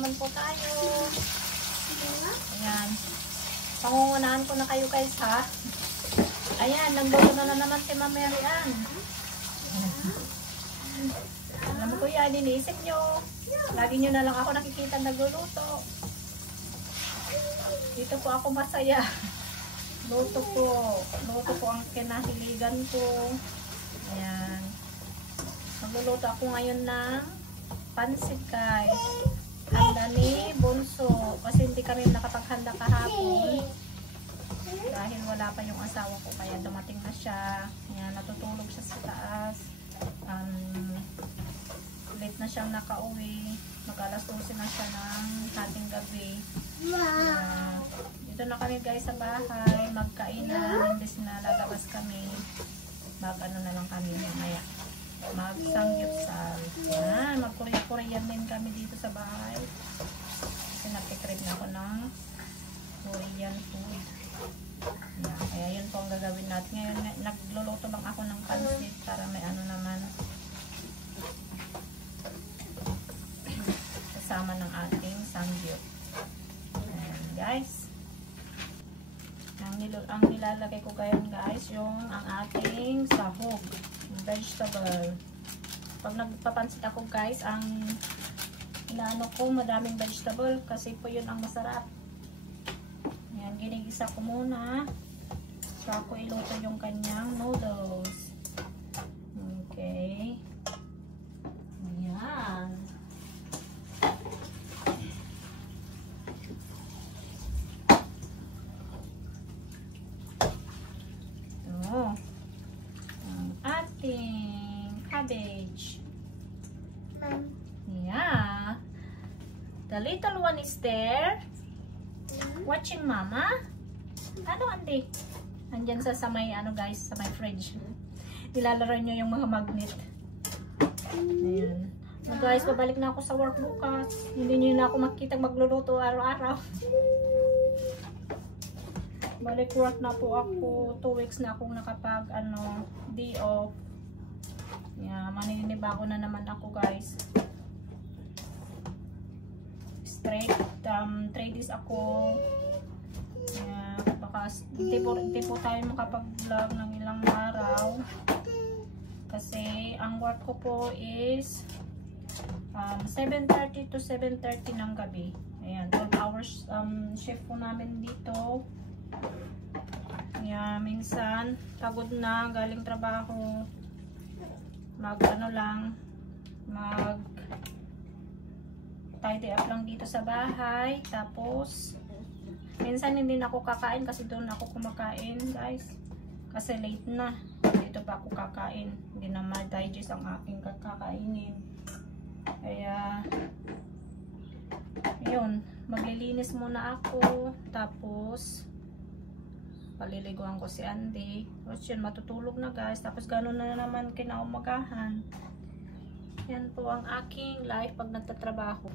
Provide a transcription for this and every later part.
naman po tayo. Ayan. Pangungunahan ko na kayo guys ha. Ayan, nagluto na naman si Ma'am Mary Ann. Alam ko yan, iniisip nyo. Lagi nyo na lang ako nakikita nagluluto. Dito po ako masaya. Luto ko ang kinahiligan ko. Ayan. Magluluto ako ngayon ng pansit guys. Handa ni Bunso. Kasi hindi kami nakapaghanda kahapon. Dahil wala pa yung asawa ko. Kaya dumating na siya. Ayan, natutulog siya sa taas. Late na siyang nakauwi. Mag-alas 12 na siya ng hating gabi. Dito na kami guys sa bahay. Magkainan. Imbes na lalabas kami. Mag-ano na lang kami mamaya. Mag-sangyupsal. Mag-Korea-Korean din kami dito sa bahay. Kasi nakikrib na ako ng Korean food. Yan, kaya yun po ang gagawin natin. Ngayon, nagluluto lang ako ng pansit para may ano naman kasama ng ating sangyup. Ayan, guys. Ang nilalagay ko ngayon guys, yung ang ating sahog. Vegetable. Pag nagpapansit ako guys, ang inaano ko, madaming vegetable kasi po yun ang masarap. Ayan, ginigisa ko muna. So, ako iluto yung kanyang noodles. Okay. Ayan. Ito. Ang ating cabbage. Yeah. The little one is there. Watching mama. Ano andi? Andyan sa may ano guys, sa may fridge. Nilalaro nyo yung mga magnet. Ayan. So guys, babalik na ako sa work bukas. Hindi nyo na ako makikita magluluto araw-araw. Balik work na po ako. 2 weeks na akong nakapag day off. Yeah, maninibago na naman ako guys. Straight 3 days ako. Yeah, baka hindi po tayo makapag-vlog ng ilang araw. Kasi ang work ko po is 7:30 to 7:30 ng gabi. Ayan, 12 hours shift po namin dito. Yeah, minsan pagod na galing trabaho. Mag tidy up lang dito sa bahay. Tapos minsan hindi na ako kakain kasi doon ako kumakain guys. Kasi late na. Dito pa ako kakain. Hindi na ma-digest ang aking kakainin. Kaya yun, maglilinis muna ako. Tapos paliliguan ko si Andy. Tapos yun, matutulog na guys. Tapos ganun na naman kinaumagahan. Yan po ang aking life pag nagtatrabaho.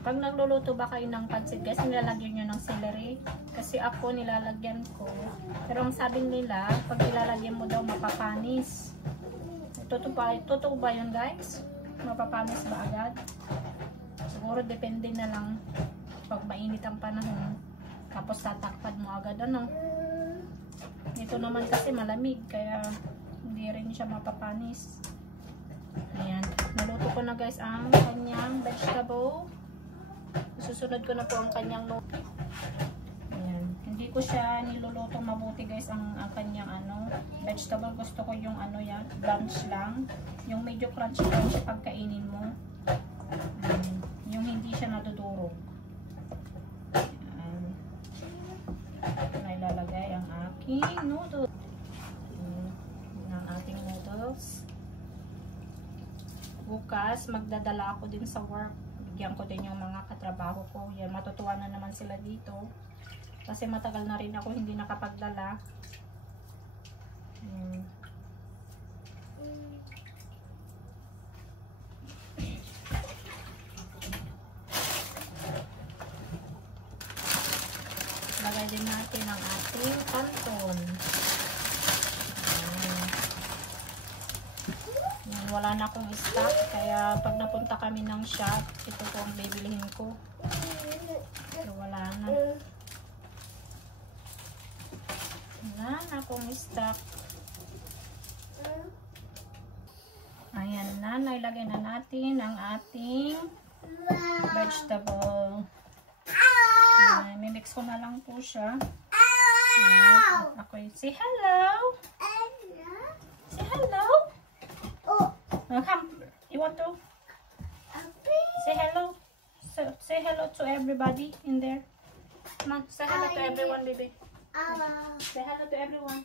Pag nagluluto ba kayo ng pansit guys, nilalagyan nyo ng celery. Kasi ako nilalagyan ko. Pero ang sabi nila, pag nilalagyan mo daw mapapanis. Totoo ba yun guys? Mapapanis ba agad? Siguro depende na lang pag mainit ang panahon. Tapos tatakpad mo agad ano. Ito naman kasi malamig kaya hindi rin siya mapapanis. Ayan. Naluto ko na guys ang kanyang vegetable. Susunod ko na po ang kanyang luto. Ayan. Hindi ko siya niluluto mabuti guys ang kanyang vegetable. Gusto ko yung yan, crunch lang. Yung medyo crunch pagkainin mo. Yung hindi siya nadudurog. Ilalagay ang aking noodles. Ang ating noodles. Bukas, magdadala ako din sa work. Bigyan ko din yung mga katrabaho ko. Yan, matutuwa na naman sila dito. Kasi matagal na rin ako hindi nakapagdala. Lagay din natin ang ating canton. Wala na akong stock. Kaya pag napunta kami ng shop, ito po ang bibilihin ko. Pero wala na. Wala na akong stock. Ayan na, nailagay na natin ang ating vegetable. Mimix ko na lang po siya. Ayan. Okay, say hello. Say hello. You want to say hello? Say hello to everybody in there. Come on, say hello to everyone, baby. Say hello to everyone.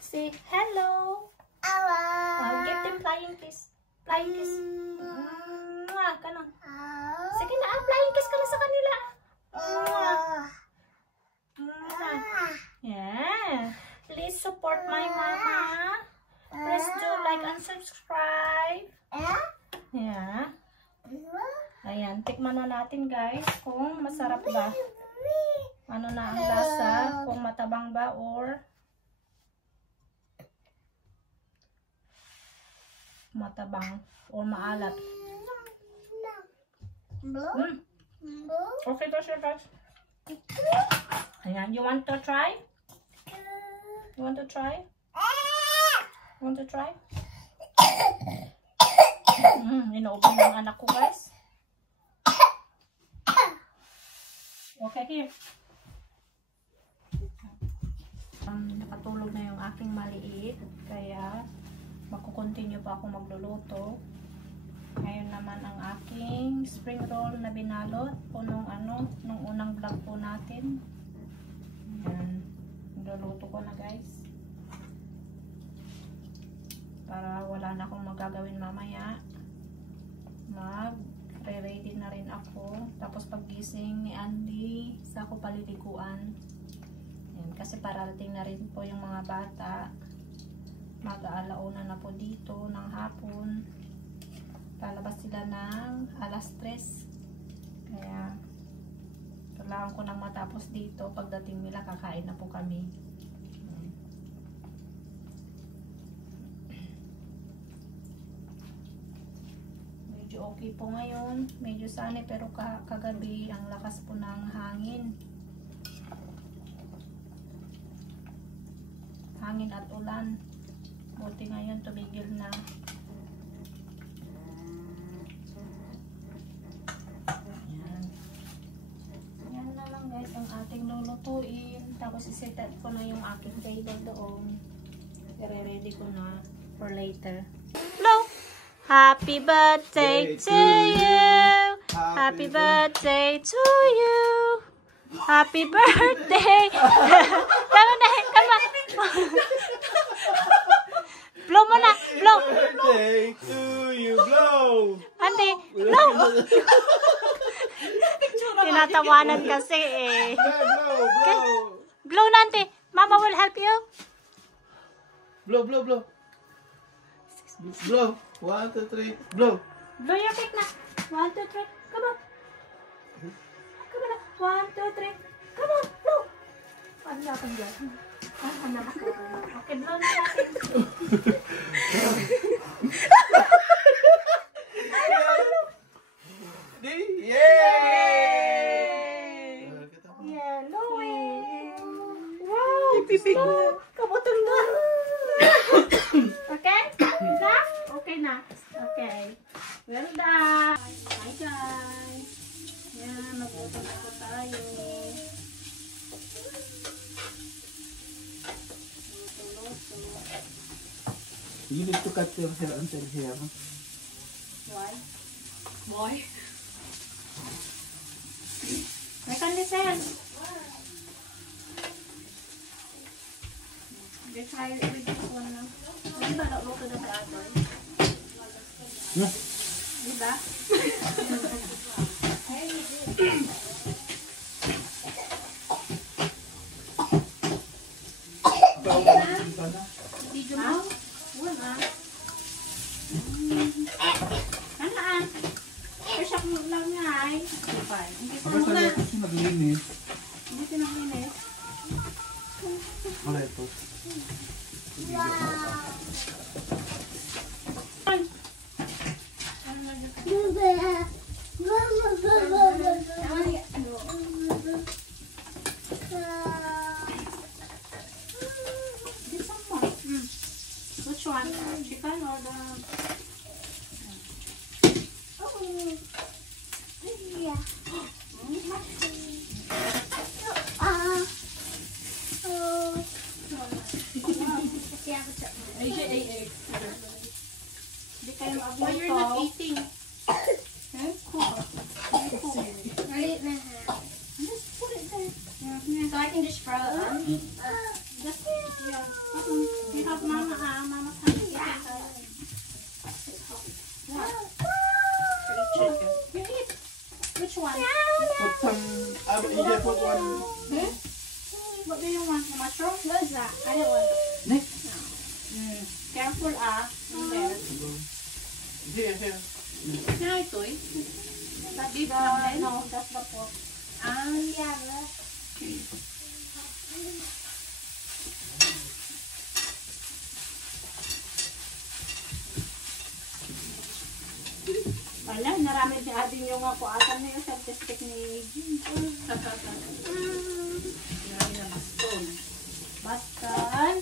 Say hello. Give them flying kiss. Flying kiss. Ganun. Sige na, flying kiss ka na sa kanila. Yeah. Please support my mama. Please do like and subscribe. Yeah. Ayan, tikman na natin guys kung masarap ba. Ano na ang lasa, kung matabang ba or matabang or maalat. Okay, that's your guys. Ayan, you want to try? You want to try? You want to try? Inuubos ng anak ko guys. Okay, here. Nakatulog na yung aking maliit. Kaya magkukontinue pa ako magluluto. Ngayon naman ang aking spring roll na binalot po nung unang vlog po natin. Ayan. Niluluto ko na guys. Para wala na akong magagawin mamaya. Mag-ready na rin ako. Tapos paggising ni Andy, sa ako paliliguan. Ayan. Kasi parating na rin po yung mga bata. Mag-aalauna na po dito ng hapon. Lalabas sila ng alas 3. Kaya kailangan ko nang matapos dito. Pagdating nila, kakain na po kami. Medyo okay po ngayon. Medyo sanay pero kagabi ang lakas po ng hangin. Hangin at ulan. Buti ngayon tumigil na. Yan na lang guys ang ating lulutuin. Tapos iset ko na yung aking table doon. I-ready ko na for later. Hello! Happy birthday to you! Happy birthday to you! Happy birthday! Come on! Blow mo na! Blow! Birthday to you! Blow! Ante! Blow! Tinatawanan kasi eh. Blow! Blow! Blow na ante! Mama will help you. Blow! Blow! Blow! Blow! 1, 2, 3. Blow! Blow your cake na. 1, 2, 3. Come on. Come on. 1, 2, 3. Come on. Blow. Ano na akong dyan? Okay, blow na natin. Yay! Yeah, no way. Wow, pipig na. Kabutong na. Okay? Na? Okay na. Okay. Well done. Hi guys. Yan, magluto na po tayo. You need to cut your hair until here. Why? Why? May kandisen. They try it with this one now. Di ba naluto na sa atin? Yeah. Di ba? Video mo? Wala. Kanaan? Kasi ako lang nga ay. Hindi ko muna. Kasi naglinis. Hindi ko naglinis. Wala ito. This one. Which one? Chicken or the... Hindi kayo Why you're not eating? Just put it there. So I can just throw it on? Just, yeah. You have mama, mama's hand. You eat. Which one? Put some, Ija, put one. What do you want? The mushroom? What is that? I don't want it. Nick. Careful, in there. Here. Kaya ito eh. That's Beef the, lang din? no, that's the pork. Wala, narami din atin yung kuatan na yung statistic ni Jim. Bastan.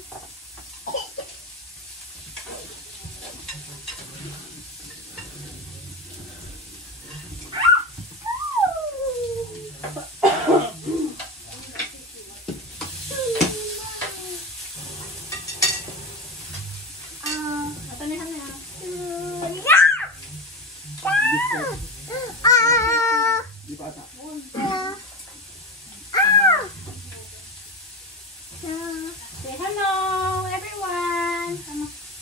Ito na yan na. Di pa ata. Say hello, everyone.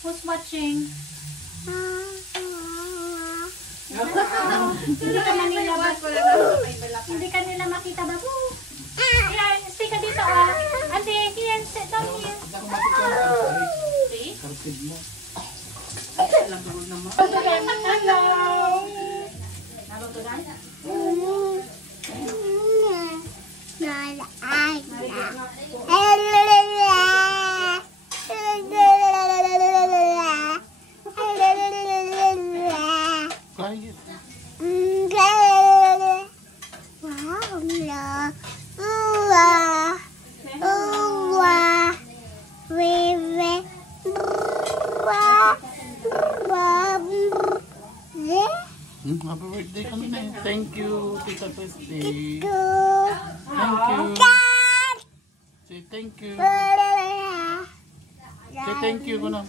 Who's watching? Hindi ka manila ba? Hindi ka nila makita ba? Yan, stay ka dito Ate, yan, sit down here. Karpid mo. Hello. Naluto na? Quiet. Happy birthday kami. Thank you, Tita Christy. Thank you. Say thank you. Say thank you, Kuno.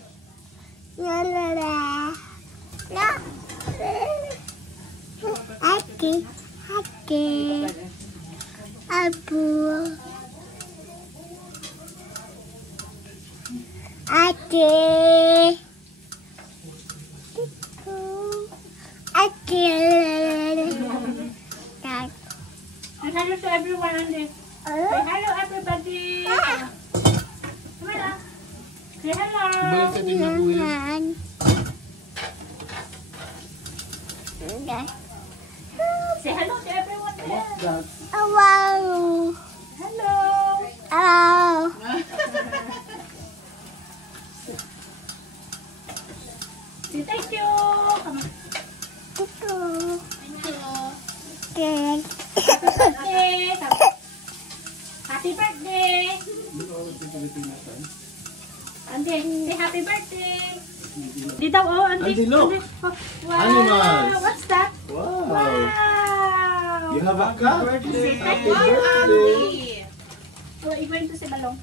Say hello to everyone, Andy. Say hello, everybody. Come on. Say hello. Balik ka din na kuya. Say hello to everyone there. That. Hello. Say thank you. Come on. Birthday. Happy birthday. Ande, say happy birthday. Dito, Ande. Ande, look. Wow. Animals. What's that? Wow. Wow. You have a cat. Say thank Happy you. birthday. Oh, i-going to si Balong.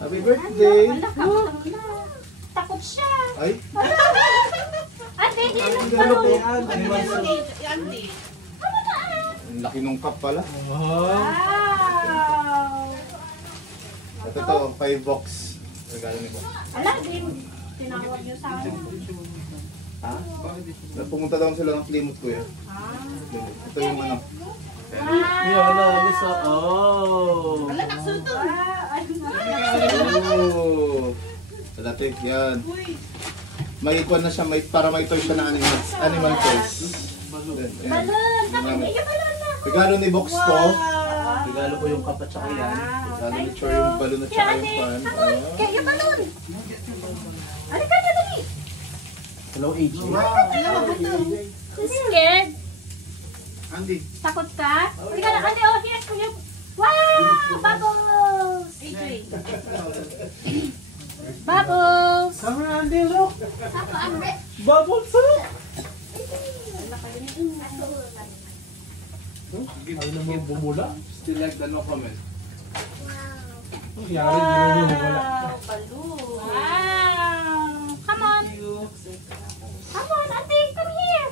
Happy birthday. Ala, kamusta mo na? Takot siya. Ay. Ande, yan ang Galo ko. Balong. Auntie. Ang laki nung cup pala. Oh. Wow. Ito to, 5 box. Regalo ni Box. Ala, din. Tinawag niyo sa akin. Ha? Pumunta daw sila ng Plymouth ko yan. Ito yung ano. Yo, ano, gusto. Oh. Wala, naksunod. Oh! Dati, yan. May ikuan na siya, para may toy siya na animal toys. Yan. Balon. Tapos, iya balon na. Regalo ni Box to. Regalo ko yung kapat tsaka yan. Regalo ni Chor yung balon at saka yung fan. Kaya yung balon. Ano ka na dali? Hello, AJ. Scared? Andy. Takot ka? Hindi ka na, Ate, oh, here, kuya. Wow! Bubbles! Bubbles! Come on, Andy, look. Papa, I'm rich. Bubbles, look. Ayaw na mo bumula. Still like the no comment. Yari, hindi mo bumula. Balloon. Wow! Come on! Come on, Ate, come here!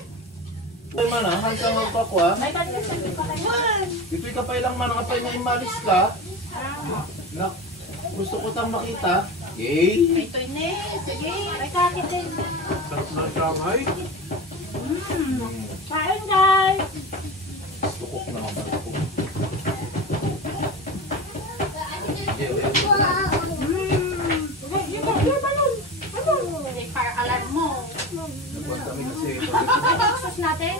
Ay man ah, hanggang magpakwa. May kanila hindi pa kayo. Ito'y kapay lang man, kapay na imalis ka. Nak, gusto ko tang makita. Yay! Ito ne. Sige. May kakit din. Sarap na siyangay. Kain, guys! Tukok na ako. Yung balon! Hindi, para alam mo. Nagwan kami kasi. Yung sauce natin?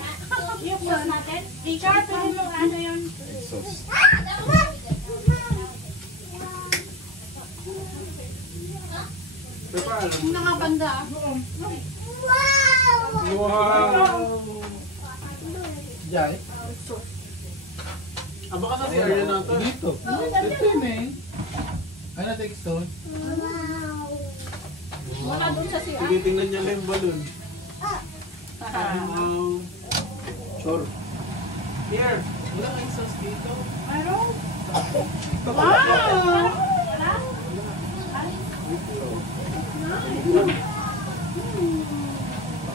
Yung sauce natin? Richard, pwede mo ano yun? Sauce. Yung mga banda. Wow! Jai? Aba ka na si area na ito. Dito. Ito yun eh. Ano take stone? Wala dun sa siya. Sige, tingnan niya na yung balon. Wow. Sure. Here. Wala kayong sauce dito.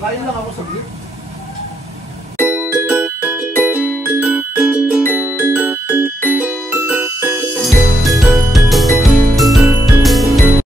Kain lang ako sa beer.